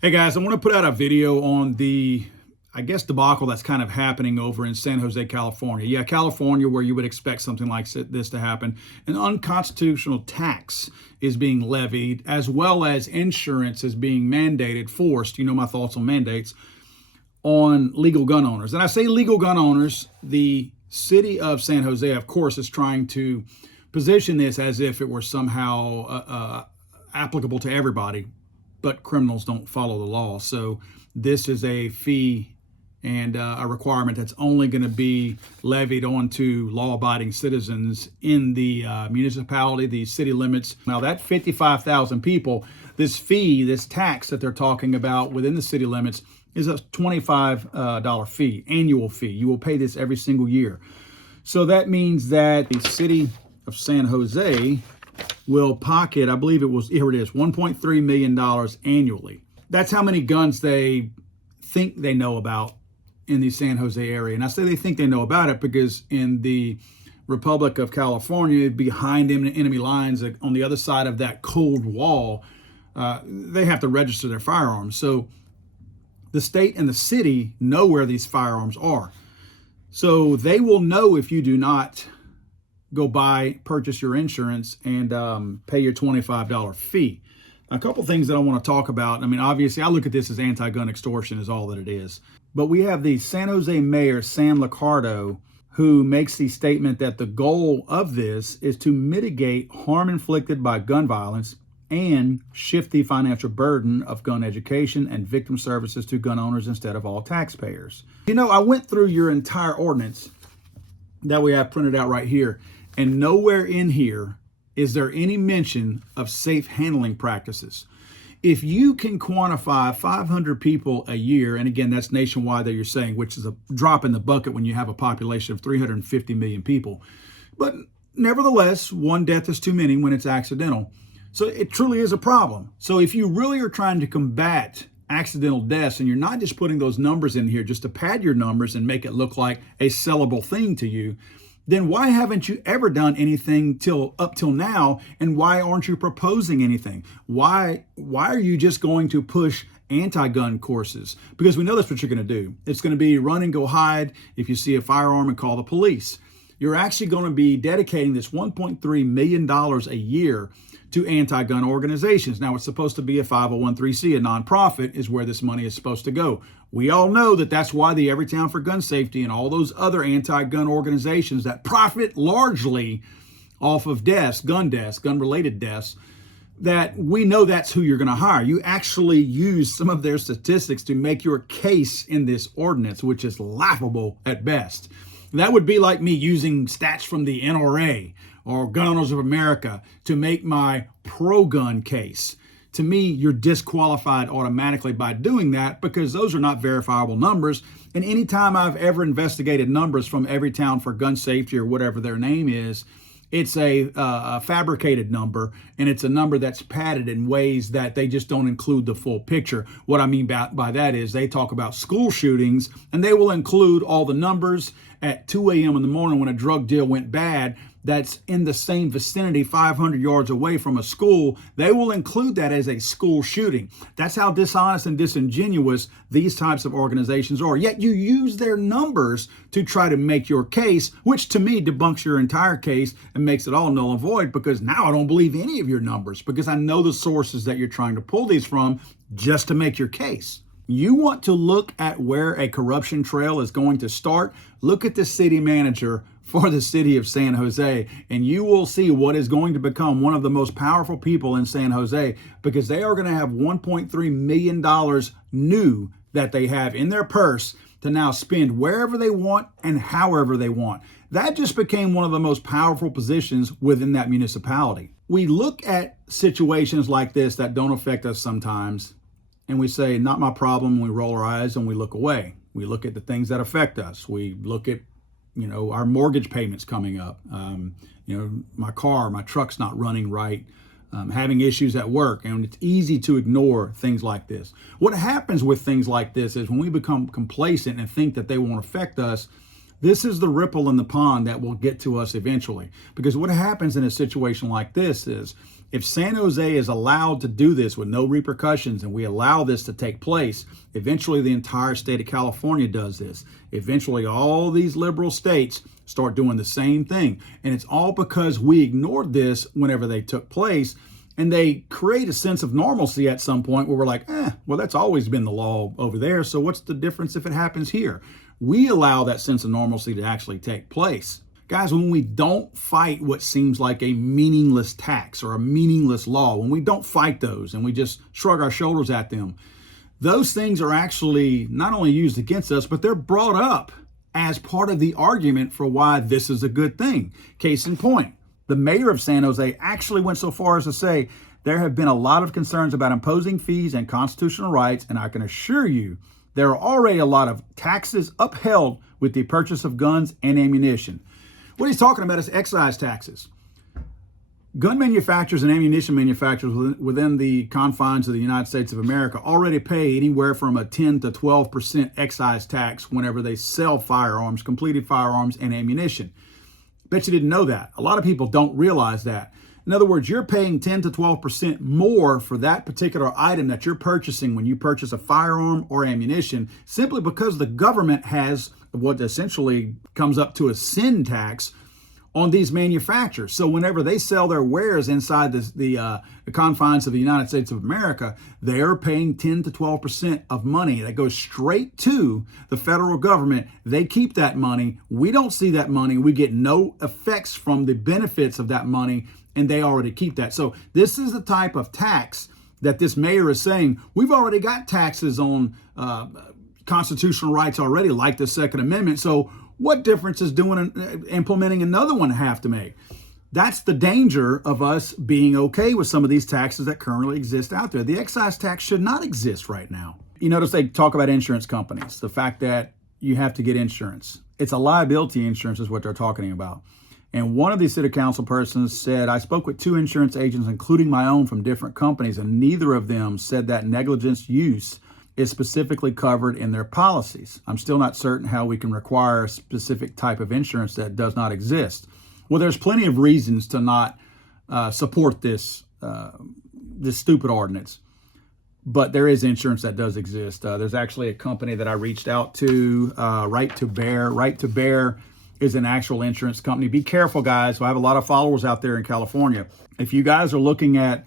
Hey guys, I want to put out a video on the, debacle that's kind of happening over in San Jose, California. Yeah, California, where you would expect something like this to happen. An unconstitutional tax is being levied, as well as insurance is being mandated, forced. You know my thoughts on mandates, on legal gun owners. And I say legal gun owners, the city of San Jose, of course, is trying to position this as if it were somehow applicable to everybody, but criminals don't follow the law. So this is a fee and a requirement that's only going to be levied onto law-abiding citizens in the municipality, the city limits. Now that 55,000 people, this fee, this tax that they're talking about within the city limits is a $25 fee, annual fee. You will pay this every single year. So that means that the city of San Jose will pocket, I believe it was, here it is, $1.3 million annually. That's how many guns they think they know about in the San Jose area. And I say they think they know about it because in the Republic of California, behind enemy lines on the other side of that cold wall, they have to register their firearms. So the state and the city know where these firearms are. So they will know if you do not go purchase your insurance and pay your $25 fee. A couple things that I want to talk about. I mean, obviously, I look at this as anti-gun extortion is all that it is. But we have the San Jose mayor, Sam Liccardo, who makes the statement that the goal of this is to mitigate harm inflicted by gun violence and shift the financial burden of gun education and victim services to gun owners instead of all taxpayers. You know, I went through your entire ordinance that we have printed out right here, and nowhere in here is there any mention of safe handling practices. If you can quantify 500 people a year, and again, that's nationwide that you're saying, which is a drop in the bucket when you have a population of 350 million people. But nevertheless, one death is too many when it's accidental. So it truly is a problem. So if you really are trying to combat accidental deaths, and you're not just putting those numbers in here just to pad your numbers and make it look like a sellable thing to you, then why haven't you ever done anything up till now? And why aren't you proposing anything? Why are you just going to push anti-gun courses? Because we know that's what you're going to do. It's going to be run and go hide if you see a firearm and call the police. You're actually going to be dedicating this $1.3 million a year to anti-gun organizations. Now, it's supposed to be a 501(c), a nonprofit, is where this money is supposed to go. We all know that that's why the Everytown for Gun Safety and all those other anti-gun organizations that profit largely off of gun-related deaths, that we know that's who you're going to hire. You actually use some of their statistics to make your case in this ordinance, which is laughable at best. That would be like me using stats from the NRA or Gun Owners of America to make my pro-gun case. To me, you're disqualified automatically by doing that because those are not verifiable numbers. And anytime I've ever investigated numbers from Everytown for Gun Safety or whatever their name is, it's a fabricated number, and it's a number that's padded in ways that they just don't include the full picture. What I mean by that is they talk about school shootings, and they will include all the numbers at 2 a.m. in the morning when a drug deal went bad that's in the same vicinity 500 yards away from a school. They will include that as a school shooting. That's how dishonest and disingenuous these types of organizations are. Yet you use their numbers to try to make your case, which to me debunks your entire case and makes it all null and void, because now I don't believe any of your numbers because I know the sources that you're trying to pull these from just to make your case. You want to look at where a corruption trail is going to start? Look at the city manager for the city of San Jose, and you will see what is going to become one of the most powerful people in San Jose, because they are going to have $1.3 million new that they have in their purse to now spend wherever they want and however they want. That just became one of the most powerful positions within that municipality. We look at situations like this that don't affect us sometimes, and we say, not my problem. We roll our eyes and we look away. We look at the things that affect us. We look at, our mortgage payments coming up. My truck's not running right. Having issues at work. And it's easy to ignore things like this. What happens with things like this is when we become complacent and think that they won't affect us, This is the ripple in the pond that will get to us eventually. Because what happens in a situation like this is, if San Jose is allowed to do this with no repercussions and we allow this to take place, eventually the entire state of California does this. Eventually all these liberal states start doing the same thing. And it's all because we ignored this whenever they took place. And they create a sense of normalcy at some point where we're like, well, that's always been the law over there. So what's the difference if it happens here? We allow that sense of normalcy to actually take place. Guys, when we don't fight what seems like a meaningless tax or a meaningless law, when we don't fight those and we just shrug our shoulders at them, those things are actually not only used against us, but they're brought up as part of the argument for why this is a good thing. Case in point, the mayor of San Jose actually went so far as to say there have been a lot of concerns about imposing fees and constitutional rights, and I can assure you there are already a lot of taxes upheld with the purchase of guns and ammunition. What he's talking about is excise taxes. Gun manufacturers and ammunition manufacturers within the confines of the United States of America already pay anywhere from a 10 to 12% excise tax whenever they sell firearms, completed firearms, and ammunition. Bet you didn't know that. A lot of people don't realize that. In other words, you're paying 10 to 12% more for that particular item that you're purchasing when you purchase a firearm or ammunition, simply because the government has what essentially comes up to a sin tax on these manufacturers. So whenever they sell their wares inside the confines of the United States of America, they are paying 10 to 12% of money that goes straight to the federal government. They keep that money. We don't see that money. We get no effects from the benefits of that money, and they already keep that. So this is the type of tax that this mayor is saying, we've already got taxes on constitutional rights already, like the Second Amendment. So what difference is implementing another one have to make? That's the danger of us being okay with some of these taxes that currently exist out there. The excise tax should not exist right now. You notice they talk about insurance companies, the fact that you have to get insurance. It's a liability insurance is what they're talking about. And one of these city council persons said, I spoke with 2 insurance agents, including my own, from different companies, and neither of them said that negligence use is specifically covered in their policies. I'm still not certain how we can require a specific type of insurance that does not exist. Well, there's plenty of reasons to not support this stupid ordinance, but there is insurance that does exist. There's actually a company that I reached out to, Right to Bear. Right to Bear is an actual insurance company. Be careful, guys. I have a lot of followers out there in California. If you guys are looking at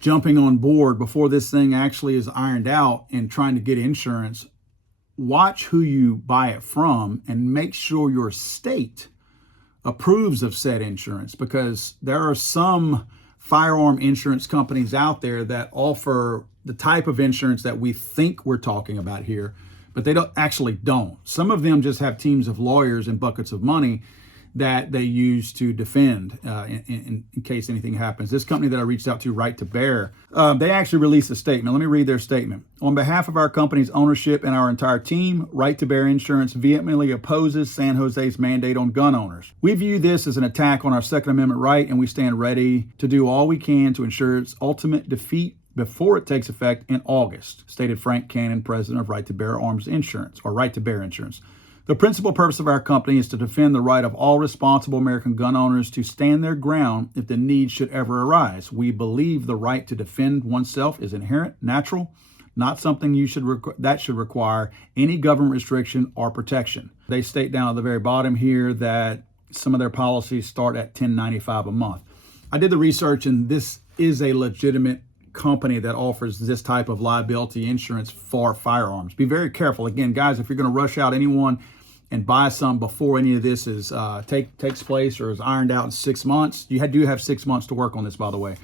jumping on board before this thing actually is ironed out and trying to get insurance, watch who you buy it from and make sure your state approves of said insurance, because there are some firearm insurance companies out there that offer the type of insurance that we think we're talking about here, but they don't. Some of them just have teams of lawyers and buckets of money that they use to defend in case anything happens. This company that I reached out to, Right to Bear, they actually released a statement. Let me read their statement. On behalf of our company's ownership and our entire team, Right to Bear Insurance vehemently opposes San Jose's mandate on gun owners. We view this as an attack on our Second Amendment right, and we stand ready to do all we can to ensure its ultimate defeat before it takes effect in August, stated Frank Cannon, president of Right to Bear Arms Insurance, or Right to Bear Insurance. The principal purpose of our company is to defend the right of all responsible American gun owners to stand their ground if the need should ever arise. We believe the right to defend oneself is inherent, natural, not something that should require any government restriction or protection. They state down at the very bottom here that some of their policies start at $10.95 a month. I did the research, and this is a legitimate company that offers this type of liability insurance for firearms. Be very careful. Again, guys, if you're going to rush out anyone and buy some before any of this is takes place or is ironed out in 6 months, you do have 6 months to work on this, by the way,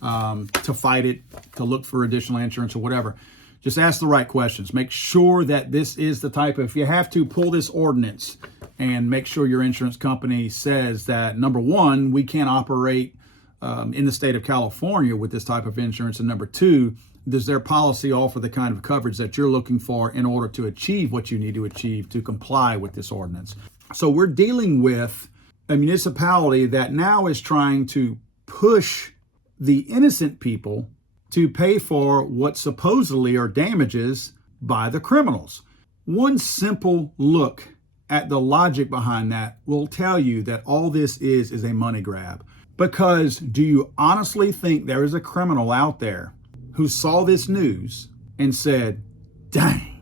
to fight it, to look for additional insurance or whatever. Just ask the right questions. Make sure that this is the type of, if you have to pull this ordinance, and make sure your insurance company says that, number one, we can't operate in the state of California with this type of insurance, and number two, does their policy offer the kind of coverage that you're looking for in order to achieve what you need to achieve to comply with this ordinance? So we're dealing with a municipality that now is trying to push the innocent people to pay for what supposedly are damages by the criminals. One simple look at the logic behind that will tell you that all this is a money grab. Because do you honestly think there is a criminal out there who saw this news and said, dang,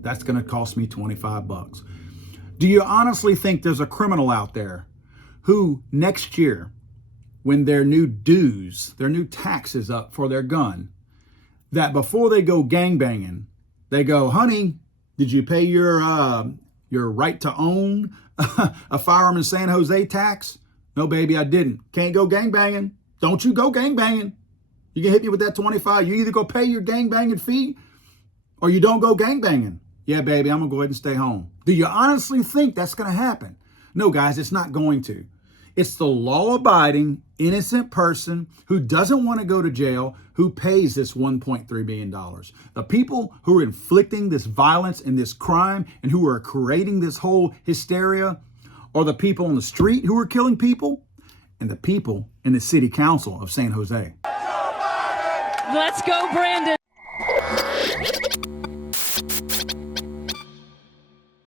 that's going to cost me 25 bucks? Do you honestly think there's a criminal out there who next year, when their new dues, their new tax is up for their gun, that before they go gangbanging, they go, honey, did you pay your right to own a firearm in San Jose tax? No, baby, I didn't. Can't go gangbanging. Don't you go gangbanging. You can hit me with that 25. You either go pay your gangbanging fee or you don't go gangbanging. Yeah, baby, I'm going to go ahead and stay home. Do you honestly think that's going to happen? No, guys, it's not going to. It's the law-abiding, innocent person who doesn't want to go to jail who pays this $1.3 billion. The people who are inflicting this violence and this crime and who are creating this whole hysteria are the people on the street who are killing people and the people in the city council of San Jose. Let's go, Brandon.